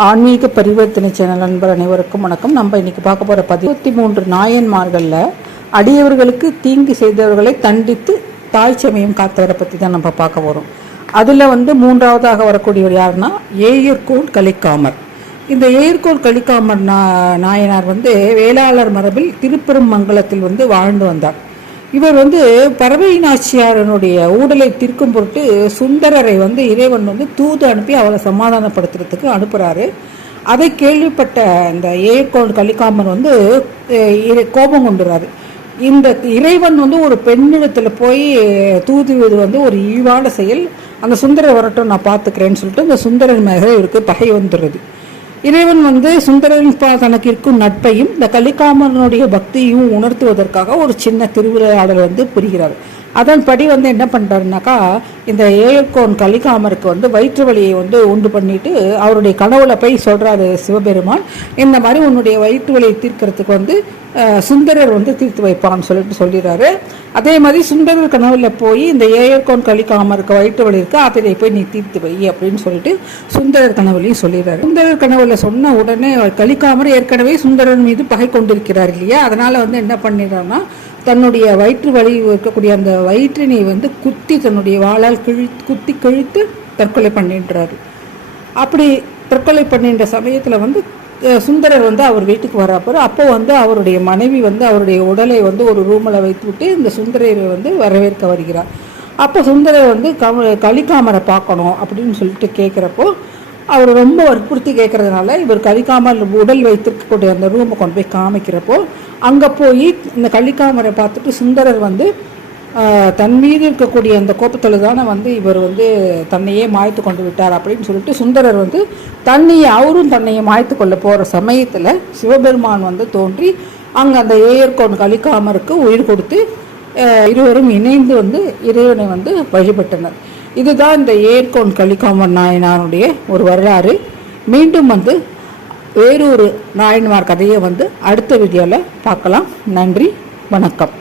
ஆன்மீக பரிவர்த்தனை சேனல் நண்பர் அனைவருக்கும் வணக்கம். நம்ம இன்னைக்கு பார்க்க போகிற பதிவுத்தி மூன்று நாயன்மார்களில் அடியவர்களுக்கு தீங்கு செய்தவர்களை தண்டித்து தாய் சமயம் காத்தவரை பற்றி தான் நம்ம பார்க்க போகிறோம் அதில் வந்து மூன்றாவதாக வரக்கூடியவர் யாருன்னா ஏயர்கோன் கலிக்காமர். இந்த ஏயர்கோல் கலிக்காமர் நா நாயனார் வந்து வேளாளர் மரபில் திருப்பெருமங்கலத்தில் வந்து வாழ்ந்து வந்தார். இவர் வந்து பறவை நாச்சியாரனுடைய ஊடலை தீர்க்கும் பொருட்டு சுந்தரரை வந்து இறைவன் வந்து தூது அனுப்பி அவளை சமாதானப்படுத்துறதுக்கு அனுப்புகிறாரு அதை கேள்விப்பட்ட இந்த ஏற்கோள் கலிகாமன் வந்து இறை- கோபம் கொண்டுறாரு. இந்த இறைவன் வந்து ஒரு பெண்ணிடத்தில் போய் தூதுவது வந்து ஒரு இழிவான செயல். அந்த சுந்தரர் வரட்டும் நான் பார்த்துக்கிறேன்னு சொல்லிட்டு அந்த சுந்தரன் மேலே இவருக்கு பகை வந்துடுறது. இறைவன் வந்து சுந்தரன் பா- தனக்கு இருக்கும் நட்பையும் இந்த கலிகாமனுடைய பக்தியும் உணர்த்துவதற்காக ஒரு சின்ன திருவிளையாடல் வந்து புரிகிறார். அதன்படி வந்து என்ன பண்ணுறாருனாக்கா இந்த ஏயர்கோன் கலிகாமருக்கு வந்து வயிற்று வலியை வந்து உண்டு பண்ணிட்டு அவருடைய கனவுல போய் சொல்றாரு சிவபெருமான் இந்த மாதிரி உன்னுடைய வயிற்று வலியை தீர்க்கிறதுக்கு வந்து சுந்தரர் வந்து தீர்த்து வைப்பான்னு சொல்லிட்டு சொல்லிடுறாரு. அதே மாதிரி சுந்தரர் கனவுல போய் இந்த ஏயர்கோன் கலிகாமருக்கு வயிற்று வலி இருக்கு அதை போய் நீ தீர்த்து வை அப்படின்னு சொல்லிட்டு சுந்தரர் கனவுலையும் சொல்லிடுறாரு. சுந்தரர் கனவுல சொன்ன உடனே கலிகாமர் ஏற்கனவே சுந்தரர் மீது பகை கொண்டிருக்கிறார் இல்லையா? அதனால வந்து என்ன பண்ணிடுறாருன்னா தன்னுடைய வயிற்று வலி இருக்கக்கூடிய அந்த வயிற்றினை வந்து குத்தி தன்னுடைய வாளால் கிழி குத்தி கிழித்து தற்கொலை பண்ணிடுறாரு அப்படி தற்கொலை பண்ணின்ற சமயத்தில் வந்து சுந்தரர் வந்து அவர் வீட்டுக்கு வராப்பார். அப்போ வந்து அவருடைய மனைவி வந்து அவருடைய உடலை வந்து ஒரு ரூமில் வைத்துவிட்டு இந்த சுந்தரரை வந்து வரவேற்க வருகிறார். அப்போ சுந்தரர் வந்து கம கலிக்காமரை பார்க்கணும் அப்படின்னு சொல்லிட்டு கேட்குறப்போ அவர் ரொம்ப வற்புறுத்தி கேட்கறதுனால இவர் கலிக்காமல் உடல் வைத்திருக்கக்கூடிய அந்த ரூமை கொண்டு போய் காமிக்கிறப்போ அங்கே போய் இந்த கலிக்காமரை பார்த்துட்டு சுந்தரர் வந்து தன் மீது இருக்கக்கூடிய அந்த கோபத்தில் தானே வந்து இவர் வந்து தன்னையே மாய்த்து கொண்டு விட்டார் அப்படின்னு சொல்லிட்டு சுந்தரர் வந்து தன்னையே அவரும் தன்னையே மாய்த்து கொள்ள போகிற சமயத்தில் சிவபெருமான் வந்து தோன்றி அங்கே அந்த ஏயர்கோன் கலிக்காமருக்கு உயிர் கொடுத்து இருவரும் இணைந்து வந்து இறைவனை வந்து வழிபட்டனர். இதுதான் இந்த ஏர்கோன் கலிக்காமன் நாயனாருடைய ஒரு வரலாறு. மீண்டும் வந்து வேறொரு நாயன்மார் கதையை வந்து அடுத்த வீடியோவில் பார்க்கலாம். நன்றி வணக்கம்.